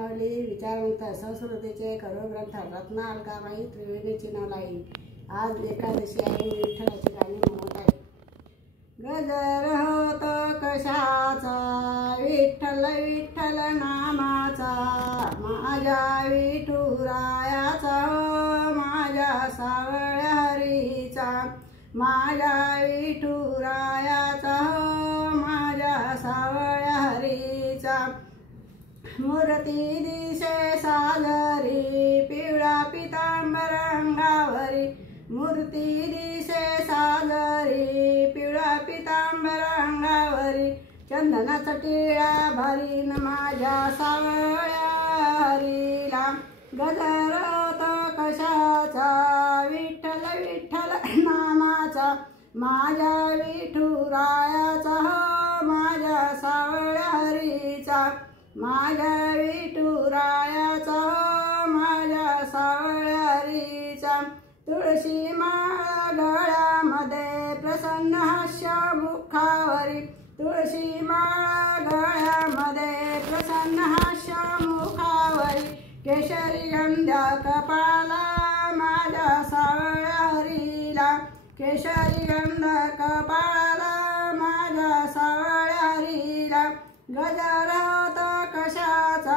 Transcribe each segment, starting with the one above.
विचारवंत संस्कृतीचे करुग्रंथ रत्न अलकाबाई त्रिवेणी चिनवलाई। आज एकादशी आहे, विठ्ठलाची गाणी म्हणत आहे। गजर होतो कशाचा विठ्ठल विठ्ठल नामाचा, माझ्या विठुरायाचा माझ्या सावळ्या हरीचा, माझ्या विठुरायाचा माझ्या सावळ्या हरीचा। मूर्ती दिसे साजरी पिवळा पितांबर अंगावरी, मूर्ती दिसे साजरी पिवळा पितांबर अंगावरी, चंदनाचा टिळा भरीन माझ्या सावळ्या हरीला। गजर होतो कशाचा विठ्ठल विठ्ठल नामाचा, माझ्या विठुरायाचा माझ्या सावळ्या हरीचा, माझ्या विठुरायाचा माझ्या सावळ्या हरीचा। तुळशी माळा गळ्यामध्ये प्रसन्न हास्य मुखावरी, तुळशी माळा गळ्यामध्ये प्रसन्न हास्य मुखावरी, केशरी गंधा कपाळाला माझ्या सावळ्या हरीला, केशरी गंध कपाळाला माझ्या सावळ्या हरीला। गजर होतो कशाचा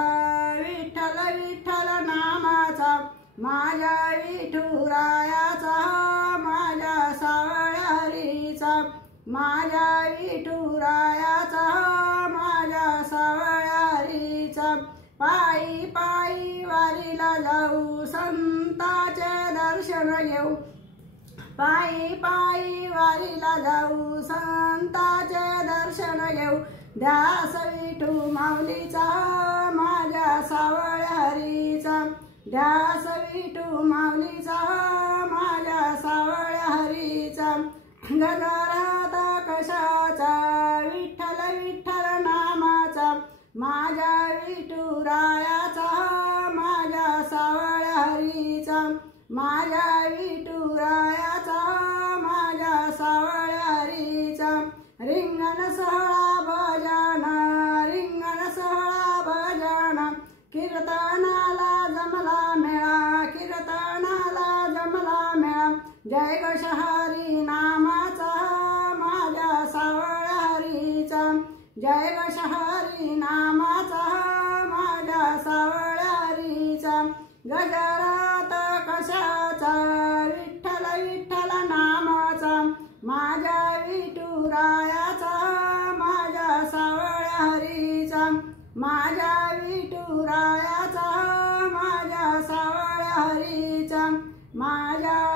विठ्ठल विठ्ठल नामाचा, माझ्या विठुरायाचा माझ्या सावळ्या हरीचा, माझ्या विठुरायाचा माझ्या सावळ्या हरीचा। पायी पायी वारीला जाऊ संताचे दर्शन घेऊ, पायी पायी वारीला जाऊ संताचे दर्शन घेऊ, ध्यास विठू माऊलीचा माझ्या सावळ्या हरीचा, ध्यास विठू माऊलीचा माझ्या सावळ्या हरीचा। गजर होतो कशाचा विठ्ठल विठ्ठल नामाचा, माझ्या विठुरायाचा माझ्या सावळ्या हरीचा, माझ्या विठुरायाचा माझ्या सावळ्या हरीचा। रिंगण सोहळा भजन रिंगण सोहळा भजन, कीर्तनाला जमला मेळा कीर्तनाला जमला मेळा, जय घोष हरी नामाचा माझ्या सावळ्या हरीचा, जय घोष हरी नामाचा माझ्या सावळ्या हरीचा। गजर होतो कशाचा विठ्ठल विठ्ठल नामाचा, माझ्या विठुरायाचा माझ्या सावळ्या हरीचा, माझ्या विठुरायाचा माझ्या सावळ्या हरीचा, माझ्या